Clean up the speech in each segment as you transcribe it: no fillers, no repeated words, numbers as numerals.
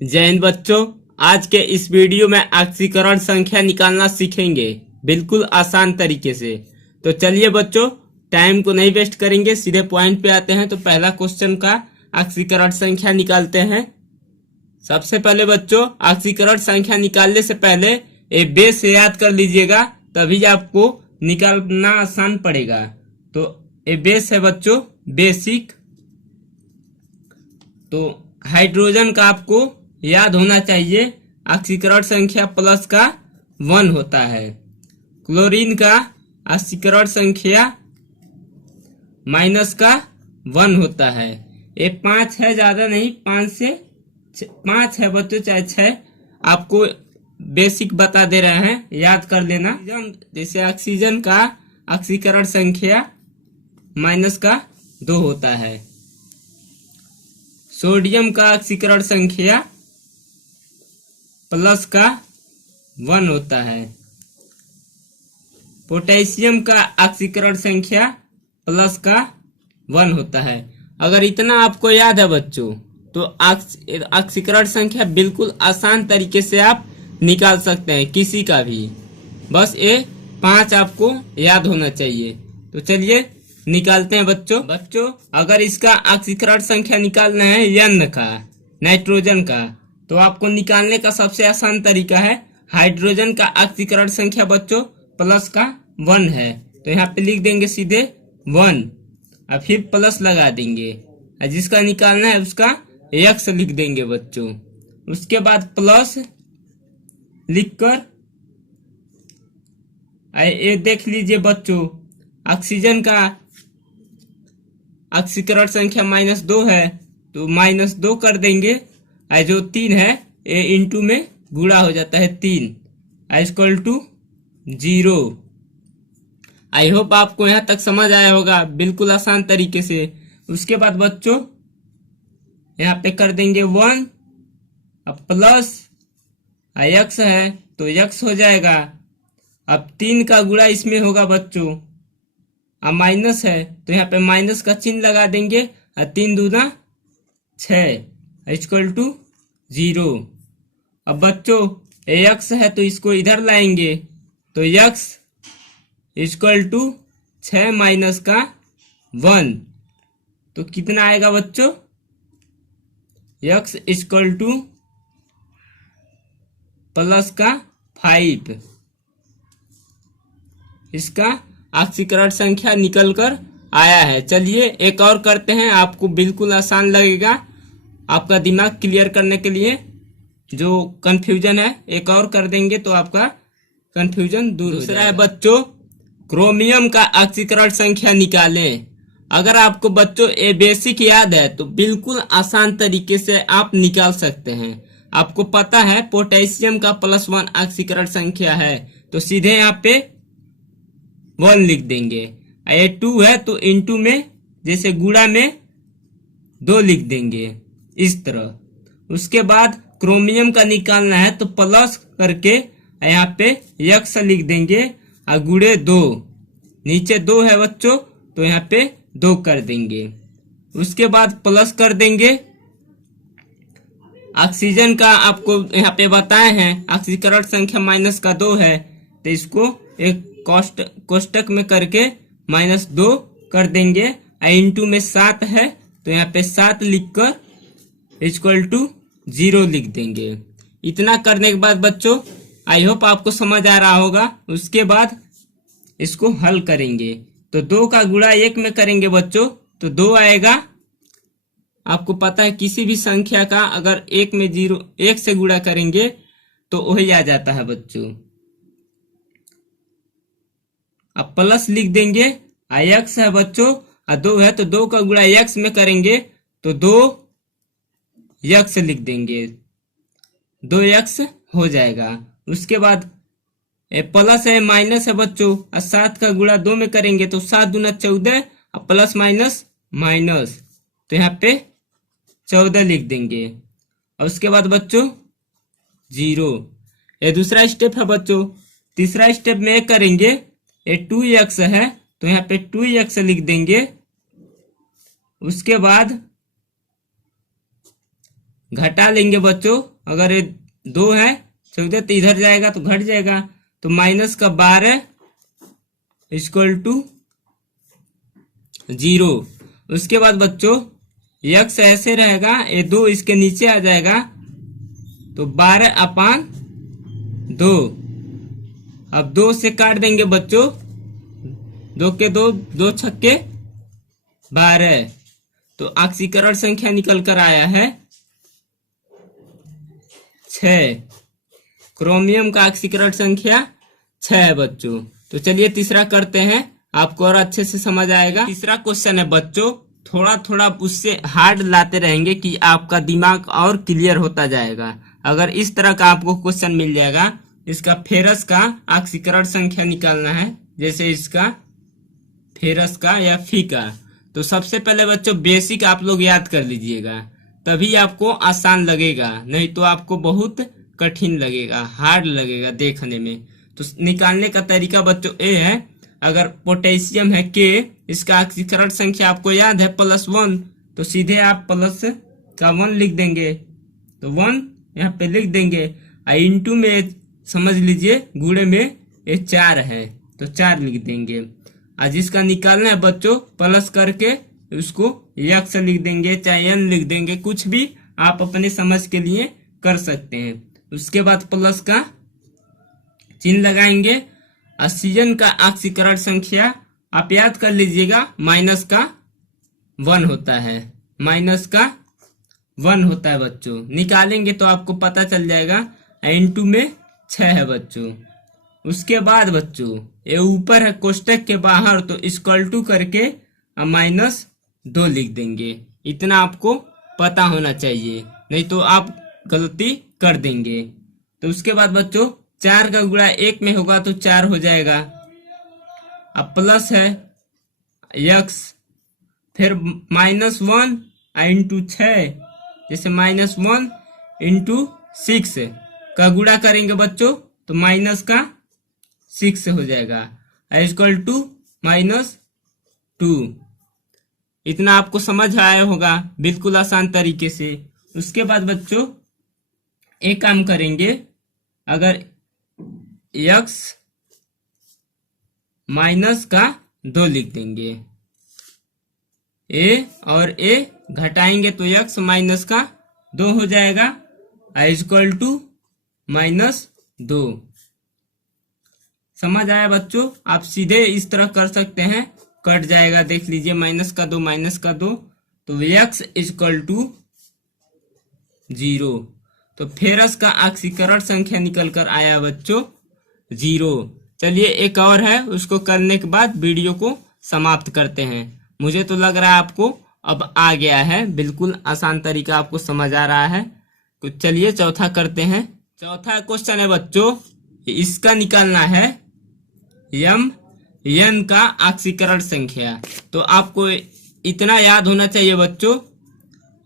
जय हिंद बच्चों। आज के इस वीडियो में ऑक्सीकरण संख्या निकालना सीखेंगे बिल्कुल आसान तरीके से। तो चलिए बच्चों, टाइम को नहीं वेस्ट करेंगे, सीधे पॉइंट पे आते हैं। तो पहला क्वेश्चन का ऑक्सीकरण संख्या निकालते हैं। सबसे पहले बच्चों, ऑक्सीकरण संख्या निकालने से पहले ये बेस याद कर लीजिएगा, तभी आपको निकालना आसान पड़ेगा। तो ये बेस है बच्चों, बेसिक। तो हाइड्रोजन का आपको याद होना चाहिए, ऑक्सीकरण संख्या प्लस का 1 होता है। क्लोरीन का ऑक्सीकरण संख्या माइनस का 1 होता है। ये 5 है, ज्यादा नहीं, 5 है बच्चों, चाहे 6। आपको बेसिक बता दे रहे हैं, याद कर लेना। जैसे ऑक्सीजन का ऑक्सीकरण संख्या माइनस का 2 होता है। सोडियम का ऑक्सीकरण संख्या प्लस का 1 होता है। पोटेशियम का ऑक्सीकरण संख्या प्लस का 1 होता है। अगर इतना आपको याद है बच्चों, तो ऑक्सीकरण संख्या बिल्कुल आसान तरीके से आप निकाल सकते हैं, किसी का भी। बस ये 5 आपको याद होना चाहिए। तो चलिए निकालते हैं बच्चों। अगर इसका ऑक्सीकरण संख्या निकालना है N का, नाइट्रोजन का, तो आपको निकालने का सबसे आसान तरीका है, हाइड्रोजन का ऑक्सीकरण संख्या बच्चों प्लस का 1 है, तो यहाँ पे लिख देंगे सीधे 1 और फिर प्लस लगा देंगे। और जिसका निकालना है उसका X लिख देंगे बच्चों। उसके बाद प्लस लिखकर ये देख लीजिए बच्चों, ऑक्सीजन का ऑक्सीकरण संख्या -2 है, तो -2 कर देंगे। और जो 3 है ये इंटू में गुणा हो जाता है, 3 इक्वल टू 0। आई होप आपको यहाँ तक समझ आया होगा बिल्कुल आसान तरीके से। उसके बाद बच्चों यहाँ पे कर देंगे 1 प्लस X है तो X हो जाएगा। अब 3 का गुणा इसमें होगा बच्चों, अब माइनस है तो यहाँ पे माइनस का चिन्ह लगा देंगे, और 3 दूना 6 इक्वल टू 0। अब बच्चों X है तो इसको इधर लाएंगे, तो X इक्वल टू 6 माइनस का 1, तो कितना आएगा बच्चों? X इक्वल टू प्लस का 5। इसका ऑक्सीकरण संख्या निकल कर आया है। चलिए एक और करते हैं, आपको बिल्कुल आसान लगेगा। आपका दिमाग क्लियर करने के लिए जो कंफ्यूजन है, एक और कर देंगे तो आपका कंफ्यूजन दूर हो जाएगा। दूसरा है बच्चों, क्रोमियम का ऑक्सीकरण संख्या निकालें। अगर आपको बच्चों ये बेसिक याद है तो बिल्कुल आसान तरीके से आप निकाल सकते हैं। आपको पता है पोटेशियम का +1 ऑक्सीकरण संख्या है, तो सीधे यहाँ पे 1 लिख देंगे। ये 2 है तो इंटू में, जैसे गुणा में 2 लिख देंगे, इस तरह। उसके बाद क्रोमियम का निकालना है तो प्लस करके यहाँ पे X लिख देंगे, और गुणे 2, नीचे 2 है बच्चों तो यहाँ पे 2 कर देंगे। उसके बाद प्लस कर देंगे। ऑक्सीजन का आपको यहाँ पे बताए हैं ऑक्सीकरण संख्या माइनस का 2 है, तो इसको एक कोष्टक में करके -2 कर देंगे। इंटू में 7 है तो यहाँ पे 7 लिखकर इक्वल टू 0 लिख देंगे। इतना करने के बाद बच्चों आई होप आपको समझ आ रहा होगा। उसके बाद इसको हल करेंगे, तो 2 का गुणा 1 में करेंगे बच्चों तो 2 आएगा। आपको पता है किसी भी संख्या का अगर 1 से गुणा करेंगे तो वही आ जाता है बच्चों। अब प्लस लिख देंगे, X है बच्चों, और 2 है तो 2 का गुणा X में करेंगे तो 2X लिख देंगे, 2X हो जाएगा। उसके बाद प्लस है माइनस है बच्चों, और 7 का गुणा 2 में करेंगे तो 7 दूना 14, और प्लस माइनस माइनस, तो यहाँ पे 14 लिख देंगे। और उसके बाद बच्चों 0। ये दूसरा स्टेप है बच्चों। तीसरा स्टेप में करेंगे, ये 2X है तो यहाँ पे 2X लिख देंगे। उसके बाद घटा लेंगे बच्चों, अगर ये 2 है 14 तो इधर जाएगा तो घट जाएगा, तो माइनस का 12 इक्वल टू 0। उसके बाद बच्चों यक्स ऐसे रहेगा, ये 2 इसके नीचे आ जाएगा तो 12/2। अब 2 से काट देंगे बच्चों, 2 के 2, 2 छक्के 12, तो ऑक्सीकरण संख्या निकल कर आया है 6। क्रोमियम का ऑक्सीकरण संख्या 6 है बच्चों। तो चलिए तीसरा करते हैं, आपको और अच्छे से समझ आएगा। तीसरा क्वेश्चन है बच्चों, थोड़ा थोड़ा उससे हार्ड लाते रहेंगे कि आपका दिमाग और क्लियर होता जाएगा। अगर इस तरह का आपको क्वेश्चन मिल जाएगा, इसका फेरस का ऑक्सीकरण संख्या निकालना है, जैसे इसका फेरस का या फी का, तो सबसे पहले बच्चों बेसिक आप लोग याद कर लीजिएगा, तभी आपको आसान लगेगा, नहीं तो आपको बहुत कठिन लगेगा, हार्ड लगेगा देखने में। तो निकालने का तरीका बच्चों ये है, अगर पोटेशियम है के, इसका ऑक्सीकरण संख्या आपको याद है +1, तो सीधे आप प्लस का 1 लिख देंगे, तो 1 यहाँ पे लिख देंगे। इंटू में समझ लीजिए गुणे में ये 4 है तो 4 लिख देंगे। आज जिसका निकालना है बच्चों प्लस करके उसको यक्स लिख देंगे, चाहे एन लिख देंगे, कुछ भी आप अपने समझ के लिए कर सकते हैं। उसके बाद प्लस का चिन्ह लगाएंगे। ऑक्सीजन का ऑक्सीकरण संख्या आप याद कर लीजिएगा, माइनस का 1 होता है, माइनस का 1 होता है बच्चों। निकालेंगे तो आपको पता चल जाएगा, इंटू में 6 है बच्चों। उसके बाद बच्चों ये ऊपर है कोष्टक के बाहर, तो इक्वल टू करके -2 लिख देंगे। इतना आपको पता होना चाहिए, नहीं तो आप गलती कर देंगे। तो उसके बाद बच्चों 4 का गुणा 1 में होगा तो 4 हो जाएगा। अब प्लस है यक्स, फिर -1 इंटू 6, जैसे -1 इंटू 6 का गुणा करेंगे बच्चों तो माइनस का 6 हो जाएगा, इक्वल टू -2। इतना आपको समझ आया होगा बिल्कुल आसान तरीके से। उसके बाद बच्चों एक काम करेंगे, अगर यक्स माइनस का 2 लिख देंगे, ए और ए घटाएंगे तो यक्स माइनस का 2 हो जाएगा, इक्वल टू -2। समझ आया बच्चों? आप सीधे इस तरह कर सकते हैं, कट जाएगा, देख लीजिए माइनस का 2 तो यक्स इक्वल टू 0। तो फेरस का ऑक्सीकरण संख्या निकल कर आया बच्चों 0। चलिए एक और है, उसको करने के बाद वीडियो को समाप्त करते हैं। मुझे तो लग रहा है आपको अब आ गया है, बिल्कुल आसान तरीका आपको समझ आ रहा है। तो चलिए चौथा करते हैं। चौथा क्वेश्चन है बच्चों, इसका निकालना है यम एन का ऑक्सीकरण संख्या। तो आपको इतना याद होना चाहिए बच्चों,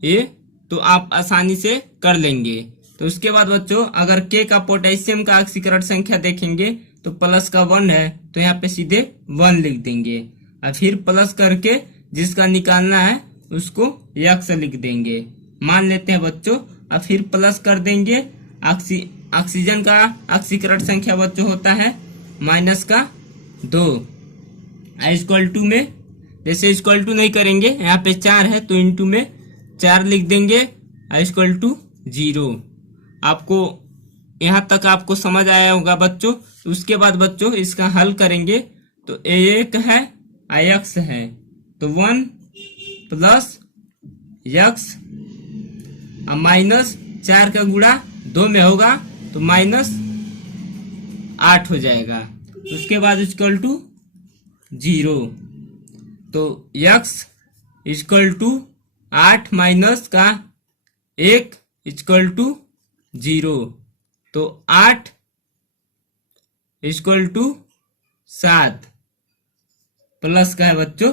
ये तो आप आसानी से कर लेंगे। तो उसके बाद बच्चों अगर के का पोटेशियम का ऑक्सीकरण संख्या देखेंगे तो प्लस का 1 है, तो यहाँ पे सीधे 1 लिख देंगे, और फिर प्लस करके जिसका निकालना है उसको यक्स लिख देंगे, मान लेते हैं बच्चों, और फिर प्लस कर देंगे। ऑक्सीजन का ऑक्सीकरण संख्या बच्चों होता है माइनस का 2, इक्वल टू में, जैसे इक्वल टू नहीं करेंगे, यहाँ पे 4 है तो इंटू में 4 लिख देंगे, इक्वल टू 0। आपको यहाँ तक आपको समझ आया होगा बच्चों। उसके बाद बच्चों इसका हल करेंगे तो एक है यक्स है, तो 1 प्लस यक्स माइनस 4 का गुणा 2 में होगा तो -8 हो जाएगा। उसके बाद इक्वल टू 0, तो यक्स इक्वल टू 8 माइनस का 1 इक्वल टू 0, तो 8 इक्वल टू 7 प्लस का है बच्चों,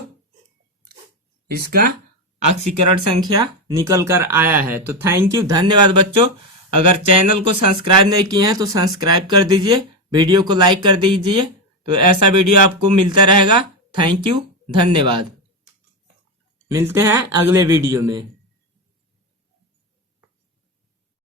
इसका ऑक्सीकरण संख्या निकल कर आया है। तो थैंक यू, धन्यवाद बच्चों। अगर चैनल को सब्सक्राइब नहीं किए हैं तो सब्सक्राइब कर दीजिए, वीडियो को लाइक कर दीजिए, तो ऐसा वीडियो आपको मिलता रहेगा। थैंक यू, धन्यवाद। मिलते हैं अगले वीडियो में।